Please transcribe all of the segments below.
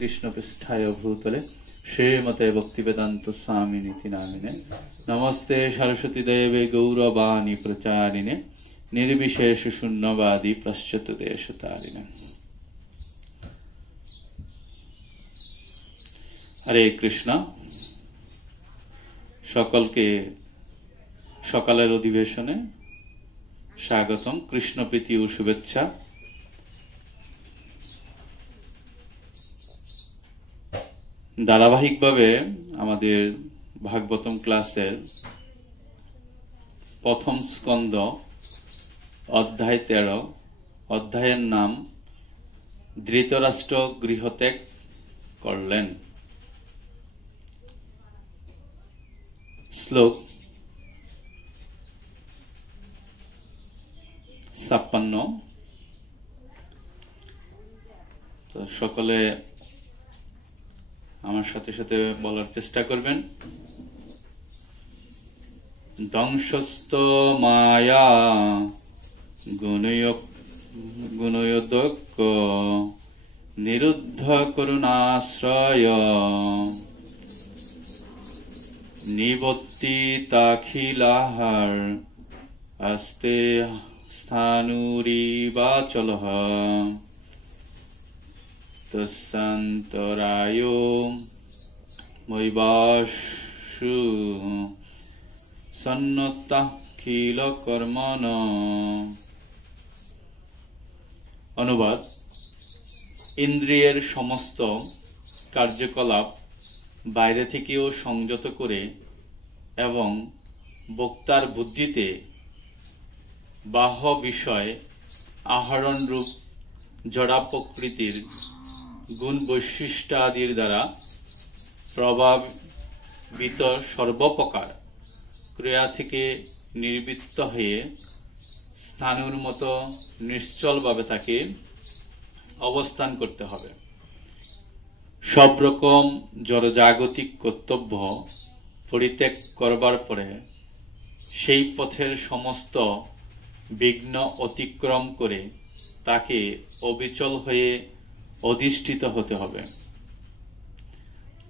कृष्ण पृष्ठाय भूतले श्रीमते भक्तिवेदांत स्वामिनिति नामिने नमस्ते सरस्वती देवे गौरवाणी प्रचारिणे निर्विशेष शून्यवादी पश्चात देशतारिणे। हरे कृष्ण। सकल के सकालेर अधिवेशने स्वागतम। कृष्ण प्रीति और शुभेच्छा। धारावाहिक भावे आमादेर भागवतम क्लासेर प्रथम स्कंद अध्याय 13 अध्यायेर नाम धृतराष्ट्र गृहत्याग करलेन। श्लोक 56। तो सकले আমার সাথে সাথে বলার চেষ্টা করবেন। ধ্বংসস্ত মায়া গুণয়োদক নিরুদ্ধ করুণাশ্রয় নিবর্তিতাখিলাহার আস্তে স্থানুরিবাচলঃ तस्सन्तरायो मयिवाशु सन्नताखिल कर्मण। अनुवाद। इंद्रियेर समस्त कार्यकलाप बाइरे थेकेओ संयत करे एवं बक्तार बुद्धिते बाह्य विषय आहरण रूप जड़ा प्रकृतिर गुण वैशिष्ट्य आदिर द्वारा प्रभावित सर्वप्रकार क्रिया थेके निर्वृत्त हये स्थानुर मतो निश्चल भावे ताके अवस्थान करते हबे। सब रकम जड़जागतिक कर्तव्य परित्याग करबार परे सेई पथेर समस्त विघ्न अतिक्रम करे ताके अविचल हये अधिष्ठित होते हबे।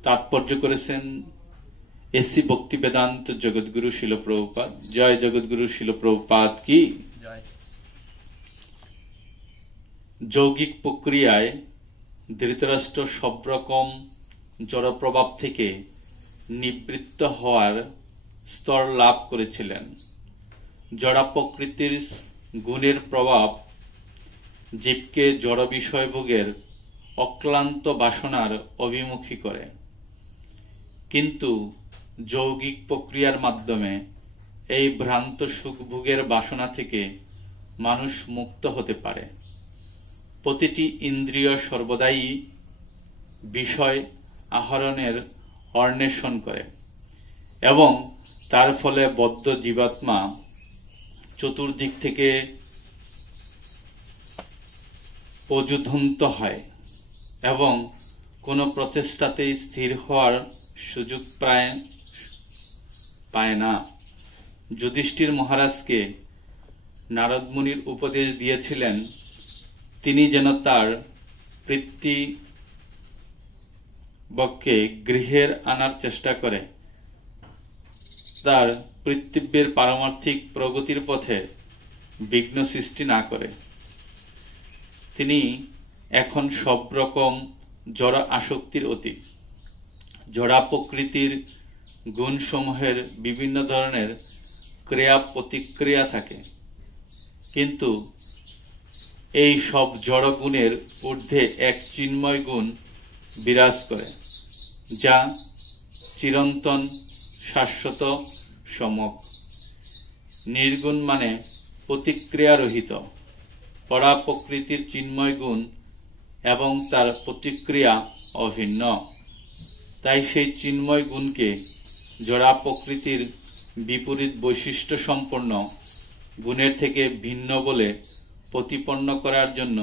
तात्पर्य करेছেন एससी भक्ति वेदांत जगतगुरु शिल प्रभुपाद। जय जगतगुरु शिल प्रभुपाद की जय। যৌগিক প্রক্রিয়ায় ধৃতরাষ্ট্র সব রকম জড় প্রভাব থেকে নিবৃত্ত হওয়ার স্তর লাভ করেছিলেন। জড় প্রকৃতির গুণের প্রভাব জীবকে জড় বিষয় ভোগের অক্লান্ত বাসনার অভিমুখী করে, কিন্তু যৌগিক প্রক্রিয়ার মাধ্যমে এই ভ্রান্ত সুখ ভোগের বাসনা থেকে মানুষ মুক্ত হতে পারে। প্রতিটি ইন্দ্রিয় সর্বদাই বিষয় আহরণের অন্বেষণ করে এবং তার ফলে বদ্ধ জীবাত্মা চতুর্দিক থেকে প্রযুধন্ত হয় এবং কোনো প্রচেষ্টাতে স্থির হওয়ার সুযোগ প্রায় পায় না। যুধিষ্ঠির মহারাজকে নারদ মুনির উপদেশ দিয়েছিলেন তিনি যেন তার পিতৃব্যকে গৃহের আনার চেষ্টা করে তার পিতৃব্যের পারমার্থিক প্রগতির পথে বিঘ্ন সৃষ্টি না করে। তিনি এখন সব রকম জড় আসক্তির অতীত। জড়া প্রকৃতির গুণসমূহের বিভিন্ন ধরনের ক্রিয়া প্রতিক্রিয়া থাকে, কিন্তু এই সব জড় গুণের ঊর্ধ্বে এক চিন্ময় গুণ বিরাজ করে যা চিরন্তন শাশ্বত সমক। নির্গুণ মানে প্রতিক্রিয়া রহিত। পরা প্রকৃতির চিন্ময় গুণ এবং তার প্রতিক্রিয়া অভিন্ন। তাই সেই চিন্ময় গুণকে জড়া প্রকৃতির বিপরীত বৈশিষ্ট্য সম্পন্ন গুণের থেকে ভিন্ন বলে প্রতিপন্ন করার জন্য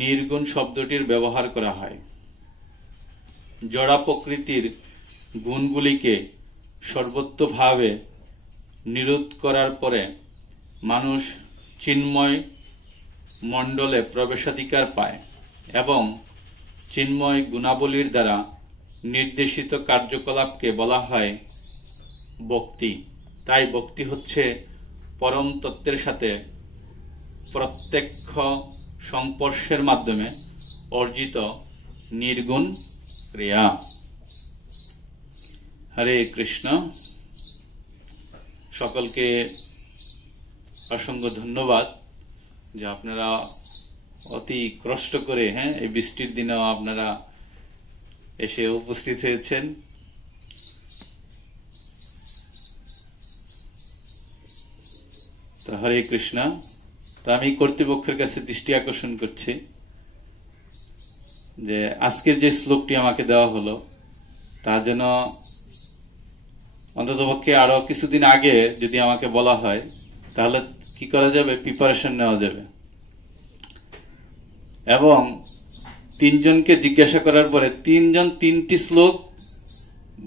নির্গুণ শব্দটির ব্যবহার করা হয়। জড়া প্রকৃতির গুণগুলিকে সর্বতোভাবে নিরোধ করার পরে মানুষ চিন্ময় মণ্ডলে প্রবেশাধিকার পায় এবং চিন্ময় গুণাবলীর দ্বারা নির্দেশিত কার্যকলাপকে বলা হয় ভক্তি। তাই ভক্তি হচ্ছে পরম তত্ত্বের সাথে প্রত্যক্ষ সংস্পর্শের মাধ্যমে অর্জিত নির্গুণ ক্রিয়া। হরে কৃষ্ণ। সকলকে অসংখ্য ধন্যবাদ যে আপনারা অতি কষ্ট করে এই বৃষ্টির দিনেও আপনারা এসে উপস্থিত হয়েছেন। তো হরে কৃষ্ণ। তো আমি কর্তৃপক্ষের কাছে দৃষ্টি আকর্ষণ করছি যে আজকের যে শ্লোকটি আমাকে দেওয়া হলো তা যেন অন্ততপক্ষে আরো কিছুদিন আগে যদি আমাকে বলা হয় তাহলে কি করা যাবে, প্রিপারেশন নেওয়া যাবে। এবং তিনজনকে জিজ্ঞাসা করার পরে তিনজন তিনটি শ্লোক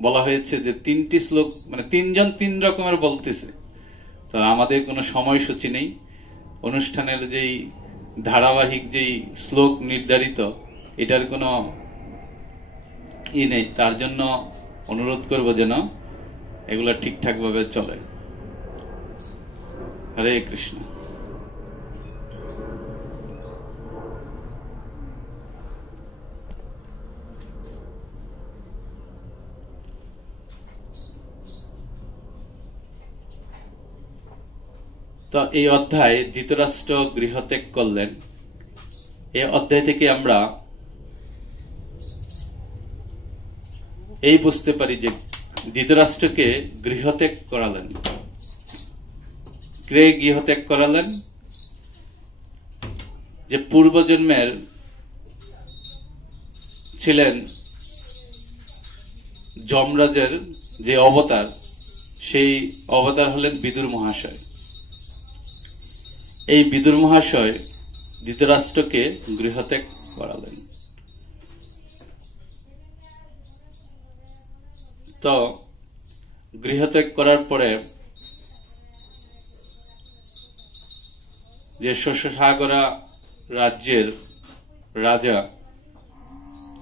বলা হয়েছে, যে তিনটি শ্লোক মানে তিনজন তিন রকমের বলতেছে। তো আমাদের কোনো সময়সূচি নেই, অনুষ্ঠানের যেই ধারাবাহিক যেই শ্লোক নির্ধারিত এটার কোনো নেই। তার জন্য অনুরোধ করব যেন এগুলা ঠিকঠাক ভাবে চলে। হরে কৃষ্ণ। তো এই অধ্যায় ধৃতরাষ্ট্র গৃহত্যাগ করলেন। এই অধ্যায় থেকে আমরা এই বুঝতে পারি যে ধৃতরাষ্ট্রকে গৃহত্যাগ করালেন। কে গৃহত্যাগ করালেন? যে পূর্বজন্মের ছিলেন যমরাজের যে অবতার, সেই অবতার হলেন বিদুর মহাশয়। এই বিদুর মহাশয় ধৃতরাষ্ট্রকে গৃহত্যাগ করালেন। তো গৃহত্যাগ করার পরে যে শস্যসাগরা রাজ্যের রাজা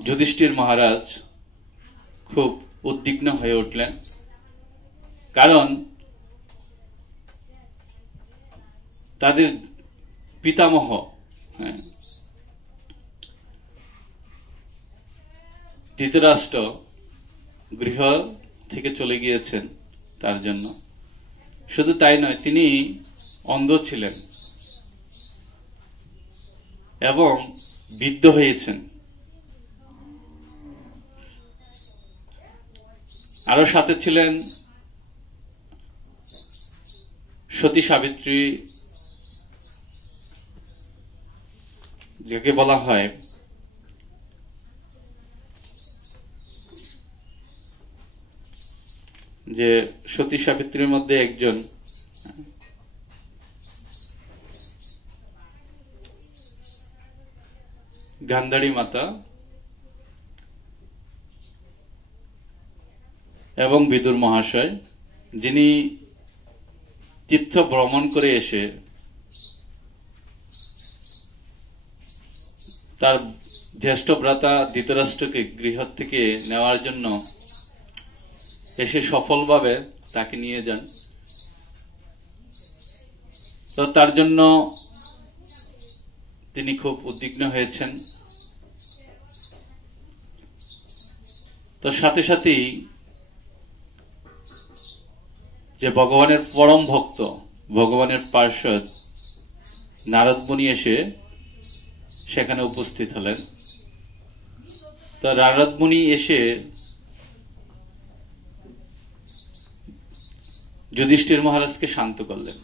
যুধিষ্ঠির মহারাজ খুব উদ্বিগ্ন হয়ে উঠলেন। কারণ তাদের পিতামহ ধৃতরাষ্ট্র গৃহ থেকে চলে গিয়েছেন তার জন্য। শুধু তাই নয়, তিনি অন্ধ ছিলেন এবং বৃদ্ধ হয়েছেন। আরো সাথে ছিলেন সতী সাবিত্রী, যাকে বলা হয় যে সতী সাবিত্রীর মধ্যে একজন গান্ধারী মাতা এবং বিদুর মহাশয়, যিনি তীর্থ ভ্রমণ করে এসে তার জ্যেষ্ঠ ভ্রাতা ধৃতরাষ্ট্রকে গৃহ থেকে নেওয়ার জন্য এসে সফলভাবে তাকে নিয়ে যান। তো তার জন্য তিনি খুব উদ্বিগ্ন হয়েছেন। তো সাথে সাথেই যে ভগবানের পরম ভক্ত, ভগবানের পার্ষদ নারদ মুনি এসে সেখানে উপস্থিত হলেন। তো নারদ মুনি এসে যুধিষ্ঠির মহারাজকে শান্ত করলেন।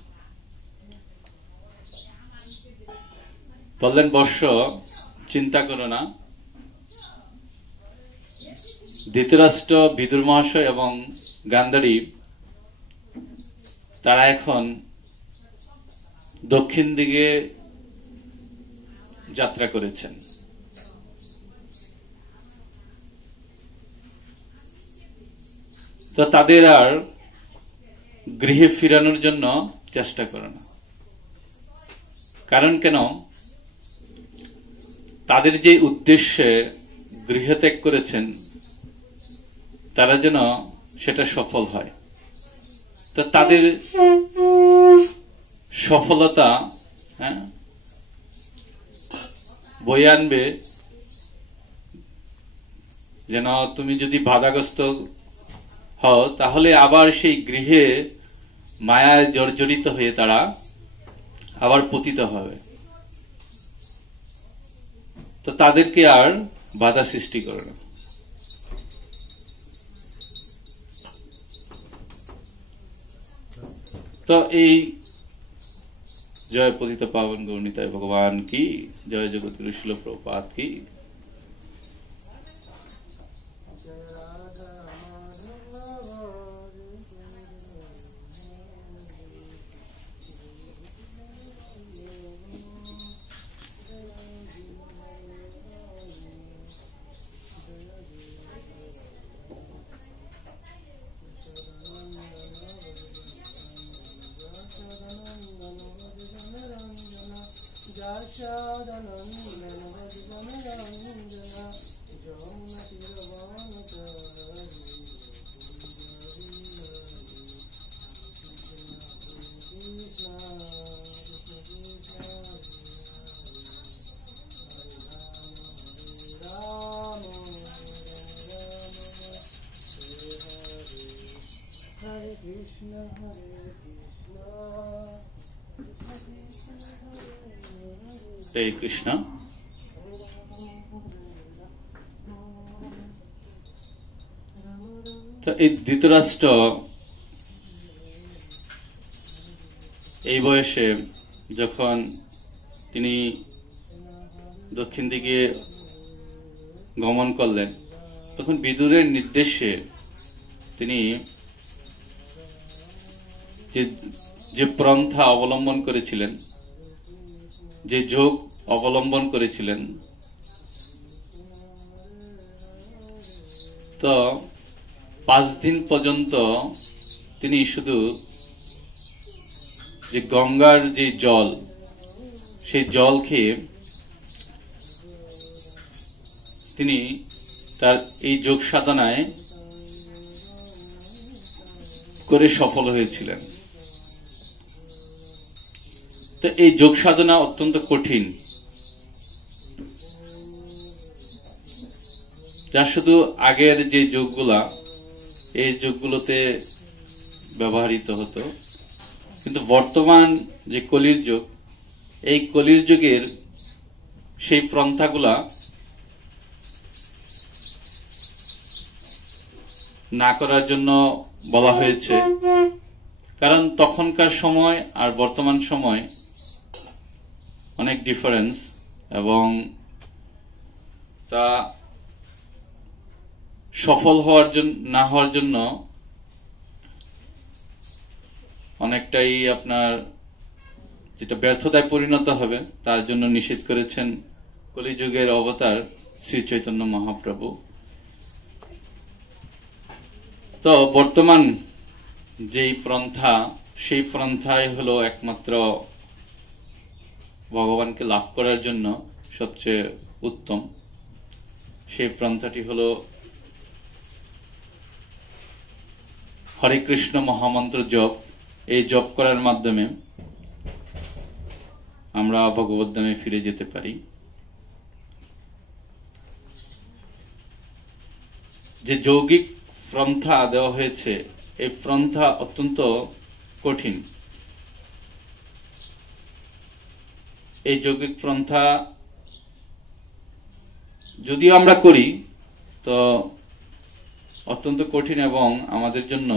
বললেন, বর্ষ, চিন্তা করো না, ধৃতরাষ্ট্র, বিদুর মহাশয় এবং গান্ধারী তারা এখন দক্ষিণ দিকে যাত্রা করেছেন। তো তাদের আর গৃহে ফিরানোর জন্য চেষ্টা করো না। কারণ কেন? তাদের যে উদ্দেশ্যে গৃহত্যাগ করেছেন তারা যেন সেটা সফল হয়। তো তাদের সফলতা বয়ে আনবে যেন তুমি যদি বাধাগ্রস্ত হও তাহলে আবার সেই গৃহে মায়ায় জর্জরিত হয়ে তারা আবার পতিত হবে। তো তাদেরকে আর বাধা সৃষ্টি করে না। তো এই জয় পতিত পাবন গৌরনিতায় ভগবান কি জয়, জগৎগুরু শিল প্রভুপাদ কি। হরে কৃষ্ণ। তো এই ধৃতরাষ্ট্র এই বয়সে যখন তিনি দক্ষিণ দিকে গমন করলেন তখন বিদুরের নির্দেশে তিনি যে পন্থা অবলম্বন করেছিলেন, যে যোগ অবলম্বন করেছিলেন, তো 5 দিন পর্যন্ত তিনি শুধু যে গঙ্গার যে জল সেই জল খেয়ে তিনি তার এই যোগ সাধনায় করে সফল হয়েছিলেন। তো এই যোগ সাধনা অত্যন্ত কঠিন, যা শুধু আগের যে যোগগুলা এই যোগগুলোতে ব্যবহৃত হতো, কিন্তু বর্তমান যে কলির যুগ, এই কলির যুগের সেই পন্থাগুলা না করার জন্য বলা হয়েছে। কারণ তখনকার সময় আর বর্তমান সময় অনেক ডিফারেন্স, এবং তা সফল হওয়ার জন্য না হওয়ার জন্য অনেকটাই আপনার যেটা ব্যর্থতায় পরিণত হবে তার জন্য নিষেধ করেছেন কলিযুগের অবতার শ্রী চৈতন্য মহাপ্রভু। তো বর্তমান যেই পন্থা সেই পন্থাই হলো একমাত্র ভগবানকে লাভ করার জন্য সবচেয়ে উত্তম। সেই পন্থাটি হলো হরে কৃষ্ণ মহামন্ত্র জপ। এই জপ করার মাধ্যমে আমরা ভগবত ধামে ফিরে যেতে পারি। যে যৌগিক পন্থা দেওয়া হয়েছে এই পন্থা অত্যন্ত কঠিন। এই যৌগিক পন্থা যদিও আমরা করি তো অত্যন্ত কঠিন এবং আমাদের জন্য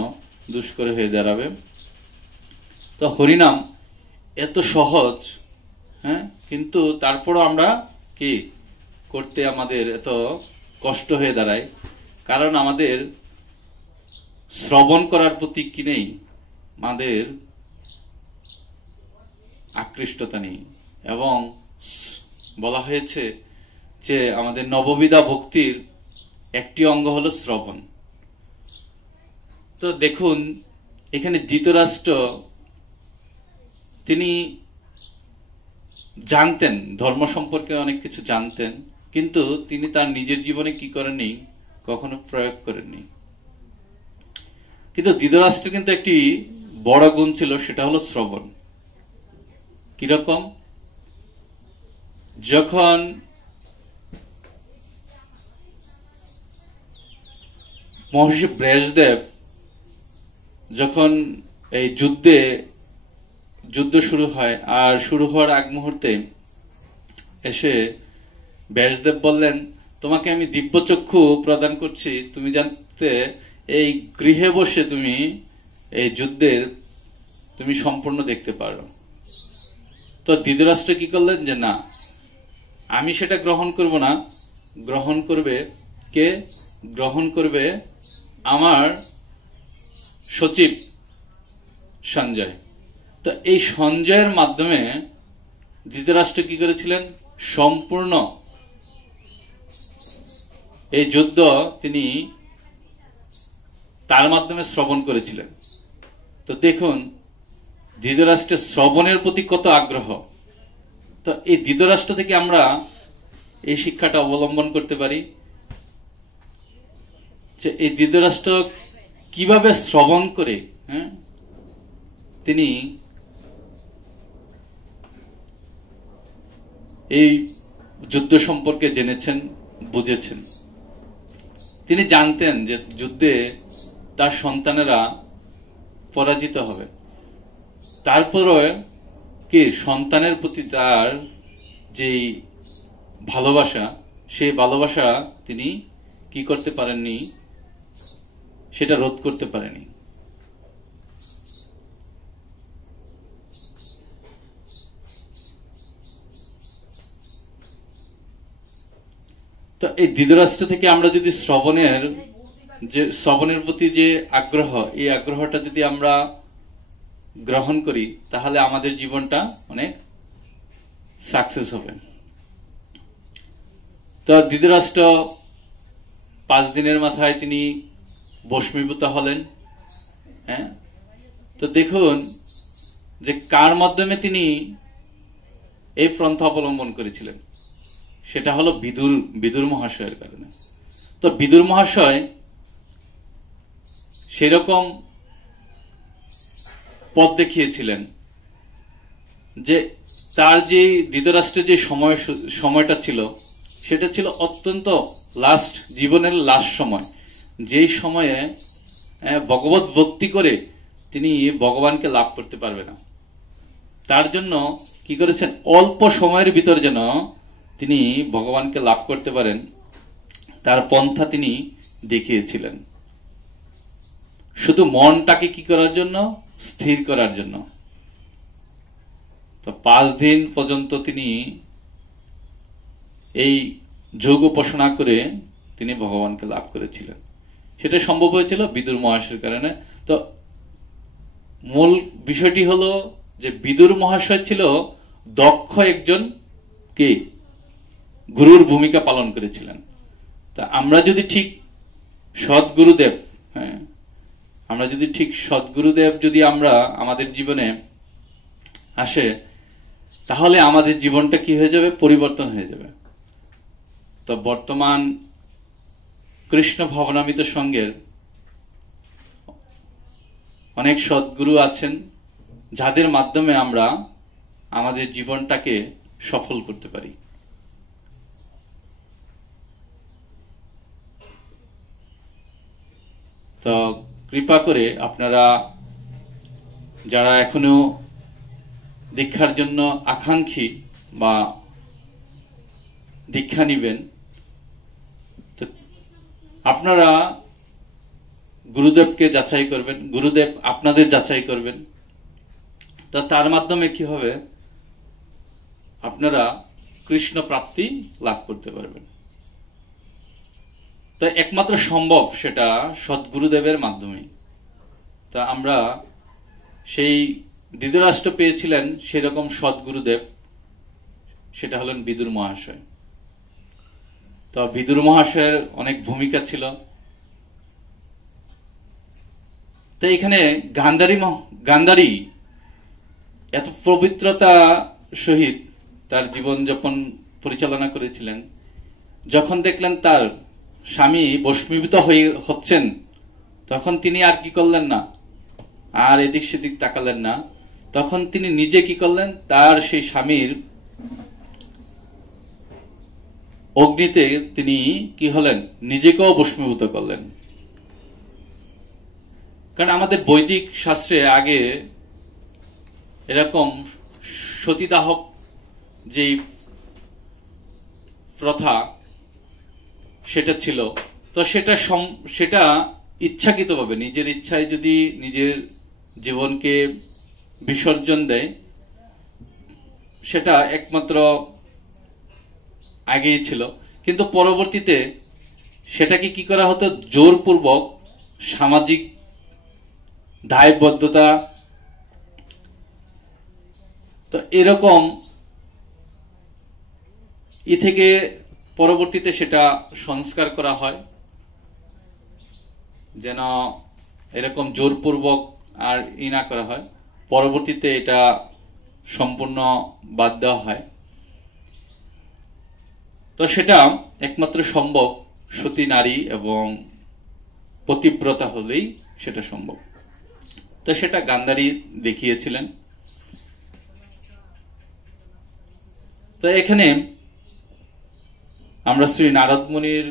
দুষ্কর হয়ে দাঁড়াবে। তো হরিনাম এত সহজ, কিন্তু তারপরও আমরা কি করতে আমাদের এত কষ্ট হয়ে দাঁড়ায়, কারণ আমাদের শ্রবণ করার প্রতি কি নেই, আমাদের আকৃষ্টতা নেই। এবং বলা হয়েছে যে আমাদের নববিধা ভক্তির একটি অঙ্গ হলো শ্রবণ। তো দেখুন এখানে ধৃতরাষ্ট্র তিনি জানতেন, ধর্ম সম্পর্কে অনেক কিছু জানতেন, কিন্তু তিনি তার নিজের জীবনে কি করেননি, কখনো প্রয়োগ করেননি। কিন্তু ধৃতরাষ্ট্রের কিন্তু একটি বড় গুণ ছিল, সেটা হলো শ্রবণ। কিরকম? যখন মহর্ষি ব্যাসদেব যখন এই যুদ্ধ শুরু হয়, আর শুরু হওয়ার আগ মুহূর্তে এসে ব্যাসদেব বললেন, তোমাকে আমি দিব্যচক্ষু প্রদান করছি, তুমি জানতে এই গৃহে বসে তুমি এই যুদ্ধের তুমি সম্পূর্ণ দেখতে পারো। তো ধৃতরাষ্ট্র কি করলেন যে না, আমি সেটা গ্রহণ করব না, গ্রহণ করবে কে? গ্রহণ করবে আমার সচিব সঞ্জয়। তো এই সঞ্জয়ের মাধ্যমে ধৃতরাষ্ট্র কি করেছিলেন, সম্পূর্ণ এই যুদ্ধ তিনি তার মাধ্যমে শ্রবণ করেছিলেন। তো দেখুন ধৃতরাষ্ট্রের শ্রবণের প্রতি কত আগ্রহ। তো এই ধৃতরাষ্ট্র থেকে আমরা এই শিক্ষাটা অবলম্বন করতে পারি যে এই ধৃতরাষ্ট্র কিভাবে শ্রবণ করে তিনি এই যুদ্ধ সম্পর্কে জেনেছেন, বুঝেছেন। তিনি জানতেন যে যুদ্ধে তার সন্তানেরা পরাজিত হবে, তারপরে কি সন্তানের প্রতি তার যে ভালোবাসা, সেই ভালোবাসা তিনি কি করতে পারেননি, সেটা রোধ করতে পারেনি। তো এই ধৃতরাষ্ট্র থেকে আমরা যদি শ্রবণের প্রতি যে আগ্রহ, এই আগ্রহটা যদি আমরা গ্রহণ করি, তাহলে আমাদের জীবনটা অনেক সাকসেস হবে। তো ধৃতরাষ্ট্র 5 দিনের মাথায় তিনি ভস্মীভূত হলেন। তো দেখুন যে কার মাধ্যমে তিনি এই পন্থা অবলম্বন করেছিলেন, সেটা হলো বিদুর মহাশয়ের কারণে। তো বিদুর মহাশয় সেরকম পথ দেখিয়েছিলেন যে তার যে ধৃতরাষ্ট্রের যে সময়টা ছিল, সেটা ছিল অত্যন্ত জীবনের লাস্ট সময়, যেই সময়ে ভগবত ভক্তি করে তিনি ভগবানকে লাভ করতে পারবে না। তার জন্য কি করেছেন, অল্প সময়ের ভিতর যেন তিনি ভগবানকে লাভ করতে পারেন, তার পন্থা তিনি দেখিয়েছিলেন। শুধু মনটাকে কি করার জন্য, স্থির করার জন্য। তো 5 দিন পর্যন্ত তিনি এই যোগ উপাসনা করে তিনি ভগবানকে লাভ করেছিলেন। সেটা সম্ভব হয়েছিল বিদুর মহাশয়ের কারণে। তো মূল বিষয়টি হলো যে বিদুর মহাশয় ছিল দক্ষ একজন কি গুরুর ভূমিকা পালন করেছিলেন। তা আমরা যদি ঠিক সদ্গুরুদেব, যদি আমরা আমাদের জীবনে আসে, তাহলে আমাদের জীবনটা কি হয়ে যাবে, পরিবর্তন হয়ে যাবে। তো বর্তমান কৃষ্ণ ভবনামিত সংঘের অনেক সদ্গুরু আছেন, যাদের মাধ্যমে আমরা আমাদের জীবনটাকে সফল করতে পারি। তো কৃপা করে আপনারা যারা এখনো দীক্ষার জন্য আকাঙ্ক্ষী বা দীক্ষা নিবেন, তো আপনারা গুরুদেবকে যাচাই করবেন, গুরুদেব আপনাদের যাচাই করবেন। তা তার মাধ্যমে কি হবে, আপনারা কৃষ্ণ প্রাপ্তি লাভ করতে পারবেন। তা একমাত্র সম্ভব সেটা সদ্গুরুদেবের মাধ্যমে। তা আমরা সেই ধৃতরাষ্ট্র পেয়েছিলেন সেরকম সদ্গুরুদেব, সেটা হলেন বিদুর মহাশয়। তো বিদুর মহাশয়ের অনেক ভূমিকা ছিল। তো এখানে গান্ধারী এত পবিত্রতা সহিত তার জীবনযাপন পরিচালনা করেছিলেন। যখন দেখলেন তার স্বামী বশীভূত হচ্ছেন, তখন তিনি আর কি করলেন না, আর এদিক সেদিক তাকালেন না। তখন তিনি নিজে কি করলেন, তার সেই স্বামীর অগ্নিতে তিনি কি হলেন, নিজেকেও বশীভূত করলেন। কারণ আমাদের বৈদিক শাস্ত্রে আগে এরকম সতীদাহ যে প্রথা সেটা ছিল, তো সেটা ইচ্ছাকৃতভাবে নিজের ইচ্ছায় যদি নিজের জীবনকে বিসর্জন দেয়, সেটা একমাত্র আগেই ছিল। কিন্তু পরবর্তীতে সেটাকে কি করা হতো, জোরপূর্বক সামাজিক দায়বদ্ধতা, তো এরকম থেকে পরবর্তীতে সেটা সংস্কার করা হয়, যেন এরকম জোরপূর্বক আর না করা হয়। পরবর্তীতে এটা সম্পূর্ণ বাদ দেওয়া হয়। তো সেটা একমাত্র সম্ভব সতী নারী এবং পতিব্রতা হলেই সেটা সম্ভব। তো সেটা গান্ধারী দেখিয়েছিলেন। তো এখানে আমরা শ্রী নারদ মুনির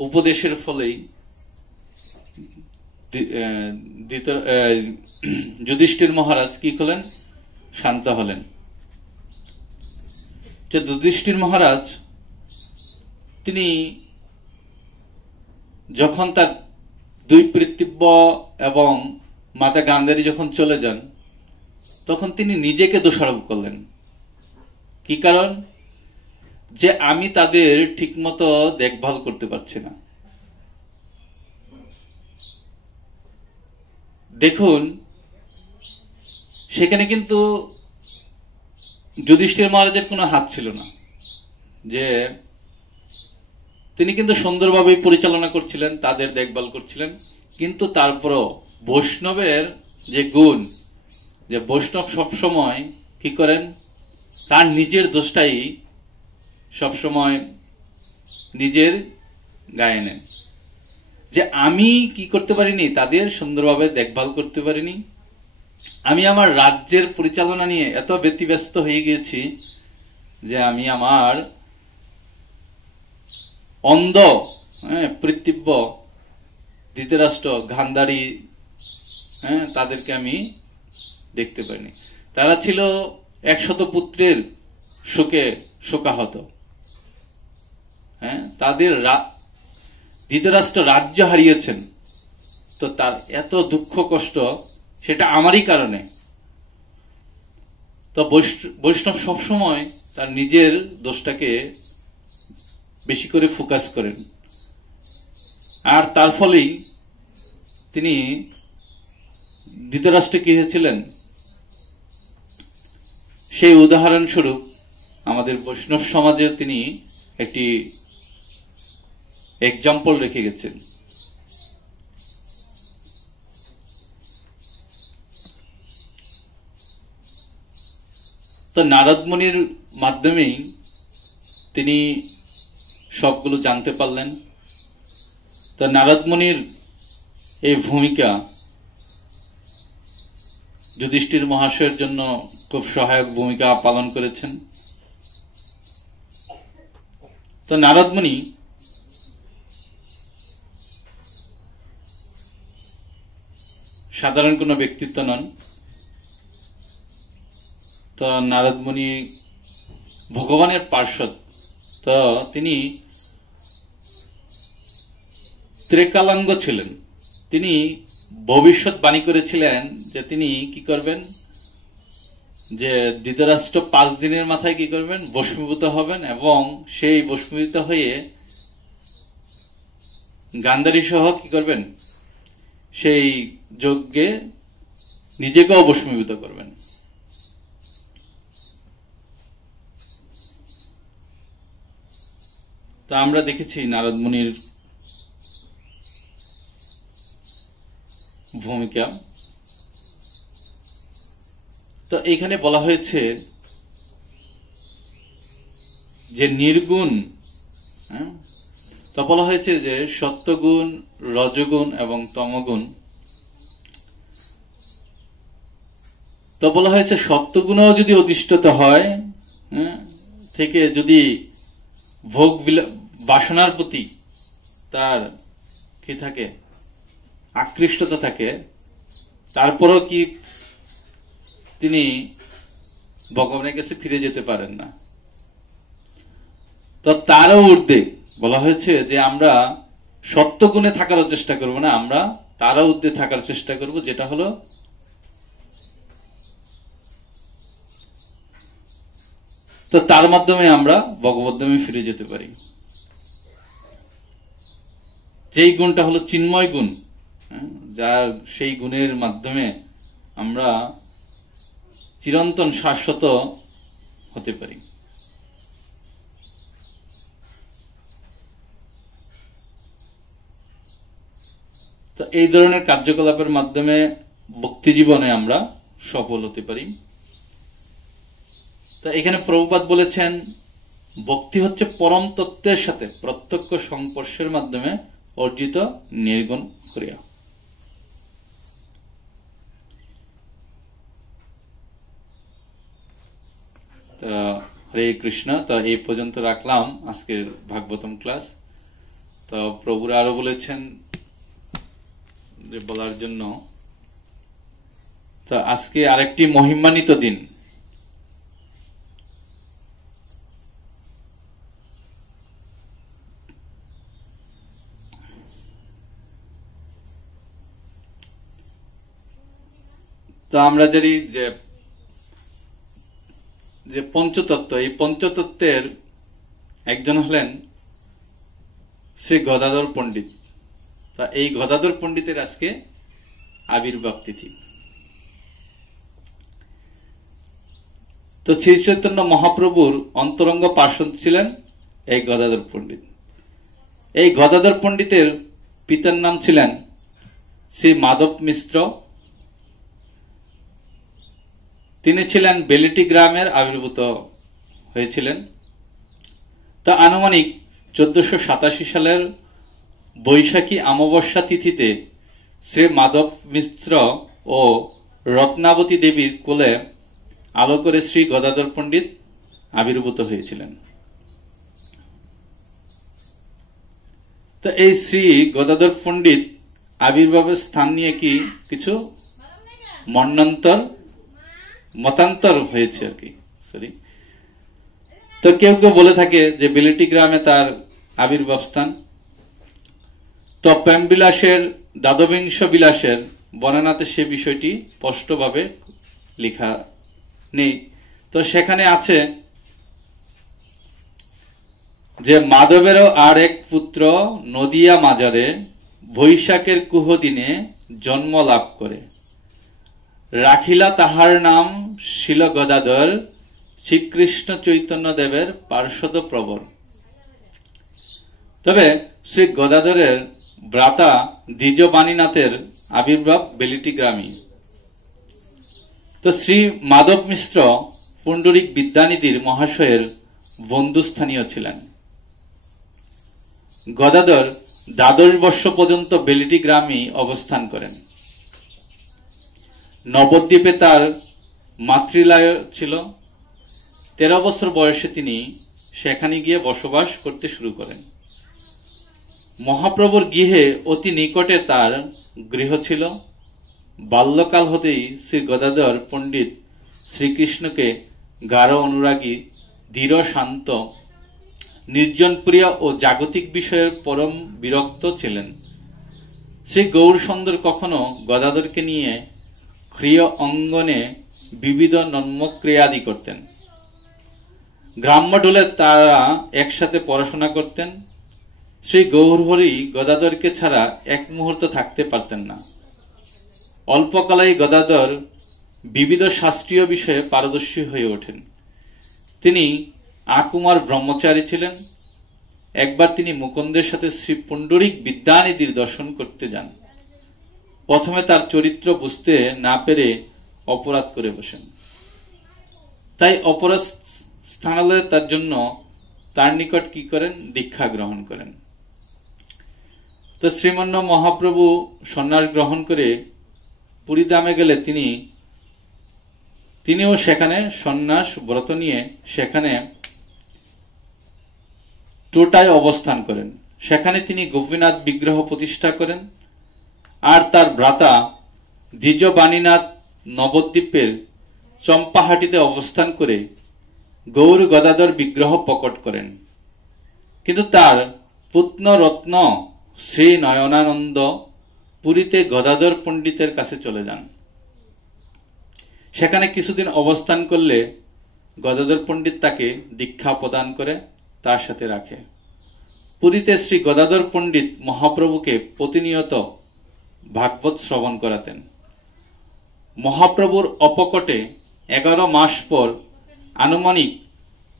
উপদেশের ফলেই যুধিষ্ঠির মহারাজ কি করলেন, শান্ত হলেন। যে যুধিষ্ঠির মহারাজ তিনি যখন তার দুই পিতৃব্য এবং মাতা গান্ধারী যখন চলে যান, তখন তিনি নিজেকে দোষারোপ করলেন। কি কারণ, যে আমি তাদের ঠিকমতো দেখভাল করতে পারছি না। দেখুন, সেখানে কিন্তু যুধিষ্ঠির মহারাজের কোনো হাত ছিল না, যে তিনি কিন্তু সুন্দরভাবে পরিচালনা করছিলেন, তাদের দেখভাল করছিলেন। কিন্তু তারপরও বৈষ্ণবের যে গুণ, যে বৈষ্ণব সবসময় কি করেন, তার নিজের দোষটাই সবসময় নিজের গায়ে নেন। যে আমি কি করতে পারিনি, তাদের সুন্দরভাবে দেখভাল করতে পারিনি, আমি আমার রাজ্যের পরিচালনা নিয়ে এত ব্যতিব্যস্ত হয়ে গিয়েছি যে আমি আমার অন্ধ পিতৃব্য ধৃতরাষ্ট্র, গান্ধারী, তাদেরকে আমি দেখতে পাইনি। তারা ছিল 100 পুত্রের শোকে শোকাহত। তাদের ধৃতরাষ্ট্র রাজ্য হারিয়েছেন, তো তার এত দুঃখ কষ্ট, সেটা আমারই কারণে। তো বৈষ্ণব সবসময় তার নিজের দোষটাকে বেশি করে ফোকাস করেন, আর তার ফলেই তিনি ধৃতরাষ্ট্রে কি হয়েছিলেন, সেই উদাহরণস্বরূপ আমাদের বৈষ্ণব সমাজে তিনি একটি এক্সাম্পল রেখে গেছেন। তো নারদ মুনির মাধ্যমেই তিনি সবগুলো জানতে পারলেন। তো নারদ মুনির এই ভূমিকা যুধিষ্ঠির মহাশয়ের জন্য খুব সহায়ক ভূমিকা পালন করেছেন। তো নারদ মুনি সাধারণ কোনো ব্যক্তিত্ব নন। তো নারদ মুনি ভগবানের পার্ষদ। তো তিনি ত্রিকালাঙ্গ ছিলেন। তিনি ভবিষ্যৎবাণী করেছিলেন যে তিনি কি করবেন, যে ধৃতরাষ্ট্র 5 দিনের মাথায় কি করবেন, বশীভূত হবেন, এবং সেই বশীভূত হয়ে গান্ধারী সহ কি করবেন, সেই যজ্ঞে নিজেকেও বশীভূত করবেন। তা আমরা দেখেছি নারদ মুনির ভূমিকা। তো এখানে বলা হয়েছে যে নির্গুণ তো বলা হয়েছে যে সত্যগুণ, রজগুণ এবং তমগুণ। তো বলা হয়েছে সত্যগুণও যদি অধিষ্ঠিত হয় থেকে যদি ভোগ বাসনার প্রতি তার কি থাকে, আকৃষ্টতা থাকে, তারপরও কি তিনি ভগবানের কাছে ফিরে যেতে পারেন না। তো তারও ঊর্ধ্বে বলা হয়েছে যে আমরা সত্যগুণে থাকার চেষ্টা করব না, আমরা তারও ঊর্ধ্বে থাকার চেষ্টা করব, যেটা হলো তো তার মাধ্যমে আমরা ভগবদ্ধামে ফিরে যেতে পারি। যেই গুণটা হলো চিন্ময় গুণ, যার সেই গুণের মাধ্যমে আমরা চিরন্তন শাশ্বত হতে পারি। তো এই ধরনের কার্যকলাপের মাধ্যমে ভক্তি জীবনে আমরা সফল হতে পারি। তো এখানে প্রভুপাদ বলেছেন ভক্তি হচ্ছে পরম তত্ত্বের সাথে প্রত্যক্ষ সংস্পর্শের মাধ্যমে অর্জিত নির্গুণ ক্রিয়া। তো হরে কৃষ্ণ। তো এই পর্যন্ত রাখলাম আজকের ভাগবতম ক্লাস। তো প্রভুরা আরো বলেছেন যে বলার জন্য, তো আজকে আরেকটি মহিমান্বিত দিন। তো আমরা জানি যে পঞ্চতত্ত্ব, এই পঞ্চতত্ত্বের একজন হলেন শ্রী গদাধর পণ্ডিত। তা এই গদাধর পণ্ডিতের আজকে আবির্ভাব তিথি। তো শ্রী চৈতন্য মহাপ্রভুর অন্তরঙ্গ পার্ষদ ছিলেন এই গদাধর পণ্ডিত। এই গদাধর পণ্ডিতের পিতার নাম ছিলেন শ্রী মাধব মিশ্র। তিনি ছিলেন বেলিটি গ্রামের আবির্ভূত হয়েছিলেন। তা আনুমানিক 1487 সালের বৈশাখী অমাবস্যা তিথিতে শ্রী মাধব মিশ্র ও রত্নাবতী দেবীর কোলে আলো করে শ্রী গদাধর পণ্ডিত আবির্ভূত হয়েছিলেন। তো এই শ্রী গদাধর পণ্ডিত আবির্ভাবের স্থান নিয়ে কি কিছু মতান্তর হয়েছে আর কি। সরি। তো কেউ কেউ বলে থাকে যে বেলিটি গ্রামে তার আবির্ভাব স্থান। তো প্রেম বিলাসের দ্বাদবিংশ বিলাসের বর্ণনাতে সে বিষয়টি স্পষ্টভাবে লেখা নেই। তো সেখানে আছে যে মাধবেরও আর এক পুত্র নদিয়া মাজারে বৈশাখের কুহদিনে জন্ম লাভ করে, রাখিলা তাহার নাম শিল গদাধর, শ্রীকৃষ্ণ চৈতন্য দেবের পার্ষদ প্রবর। তবে শ্রী গদাধরের ভ্রাতা দ্বিজবাণীনাথের আবির্ভাব বেলিটি গ্রামে। তো শ্রী মাধব মিশ্র পুণ্ডরিক বিদ্যানিধির মহাশয়ের বন্ধুস্থানীয় ছিলেন। গদাধর 12 বর্ষ পর্যন্ত বেলিটি গ্রামে অবস্থান করেন। নবদ্বীপে তার মাতৃলয় ছিল। 13 বছর বয়সে তিনি সেখানে গিয়ে বসবাস করতে শুরু করেন। মহাপ্রভুর গৃহে অতি নিকটে তার গৃহ ছিল। বাল্যকাল হতেই শ্রী গদাধর পণ্ডিত শ্রীকৃষ্ণকে গাঢ় অনুরাগী, দৃঢ় শান্ত, নির্জন প্রিয় ও জাগতিক বিষয়ের পরম বিরক্ত ছিলেন। শ্রী গৌর সুন্দর কখনো গদাধরকে নিয়ে ক্রিয় অঙ্গনে বিবিধ নন্মক্রিয়াদি করতেন। গ্রাম্য ঢোলে তারা একসাথে পড়াশোনা করতেন। শ্রী গৌরহরি গদাধরকে ছাড়া এক মুহূর্ত থাকতে পারতেন না। অল্পকালেই গদাধর বিবিধ শাস্ত্রীয় বিষয়ে পারদর্শী হয়ে ওঠেন। তিনি আকুমার ব্রহ্মচারী ছিলেন। একবার তিনি মুকুন্দের সাথে শ্রী পুণ্ডরিক বিদ্যানিধির দর্শন করতে যান। প্রথমে তার চরিত্র বুঝতে না পেরে অপরাধ করে বসেন। তাই অপরাধ স্থানালয়ে তার জন্য তার নিকট কি করেন? দীক্ষা গ্রহণ করেন। তো শ্রীমন্ন মহাপ্রভু সন্ন্যাস গ্রহণ করে পুরীধামে গেলে তিনিও সেখানে সন্ন্যাস ব্রত নিয়ে সেখানে টোটায় অবস্থান করেন। সেখানে তিনি গোপীনাথ বিগ্রহ প্রতিষ্ঠা করেন। আর তার ভ্রাতা দ্বিজবাণীনাথ নবদ্বীপের চম্পাহাটিতে অবস্থান করে গৌর গদাধর বিগ্রহ প্রকট করেন। কিন্তু তার পুত্র রত্ন শ্রী নয়নানন্দ পুরীতে গদাধর পণ্ডিতের কাছে চলে যান। সেখানে কিছুদিন অবস্থান করলে গদাধর পণ্ডিত তাকে দীক্ষা প্রদান করে তার সাথে রাখে। পুরীতে শ্রী গদাধর পণ্ডিত মহাপ্রভুকে প্রতিনিয়ত ভাগবত শ্রবণ করাতেন। মহাপ্রভুর অপকটে 11 মাস পর আনুমানিক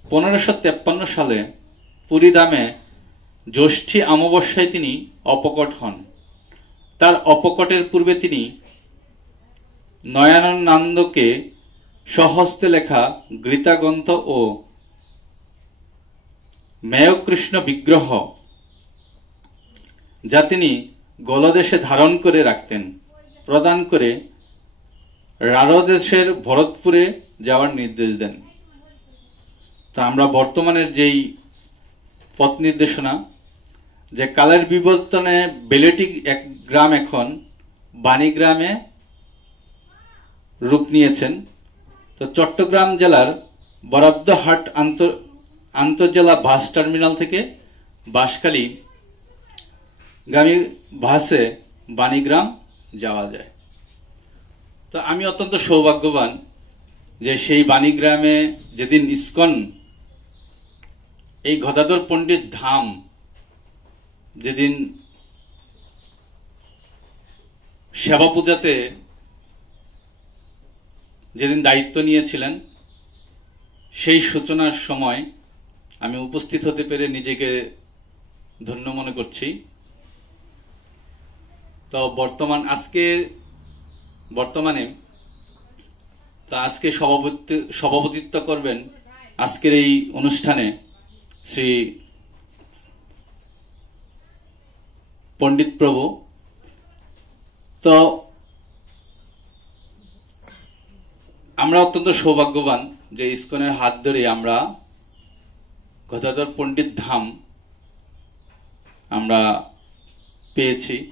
1553 সালে পুরীধামে জ্যৈষ্ঠী অমাবস্যায় তিনি অপকট হন। তার অপকটের পূর্বে তিনি নয়নানন্দকে স্বহস্তে লেখা গীতাগ্রন্থ ও মেয়কৃষ্ণ বিগ্রহ, যা তিনি গলদেশে ধারণ করে রাখতেন, প্রদান করে রাঢ়দেশের ভরতপুরে যাওয়ার নির্দেশ দেন। তা আমরা বর্তমানের যেই পথ নির্দেশনা, যে কালের বিবর্তনে বেলেটি এক গ্রাম এখন বাণীগ্রামে রূপ নিয়েছেন। তো চট্টগ্রাম জেলার বরাদ্দহাট আন্তর্জেলা বাস টার্মিনাল থেকে বাঁশখালী গামী বাসে বাণীগ্রাম যাওয়া যায়। তো আমি অত্যন্ত সৌভাগ্যবান যে সেই বাণীগ্রামে যেদিন ইস্কন এই গদাধর পণ্ডিত ধাম যেদিন সেবা পূজাতে যেদিন দায়িত্ব নিয়েছিলেন, সেই সূচনার সময় আমি উপস্থিত হতে পেরে নিজেকে ধন্য মনে করছি। তো বর্তমানে আজকে সভাপতিত্ব করবেন আজকের এই অনুষ্ঠানে শ্রী পণ্ডিত প্রভু। তো আমরা অত্যন্ত সৌভাগ্যবান যে ইস্কনের হাত ধরে আমরা গদাধর পণ্ডিত ধাম আমরা পেয়েছি।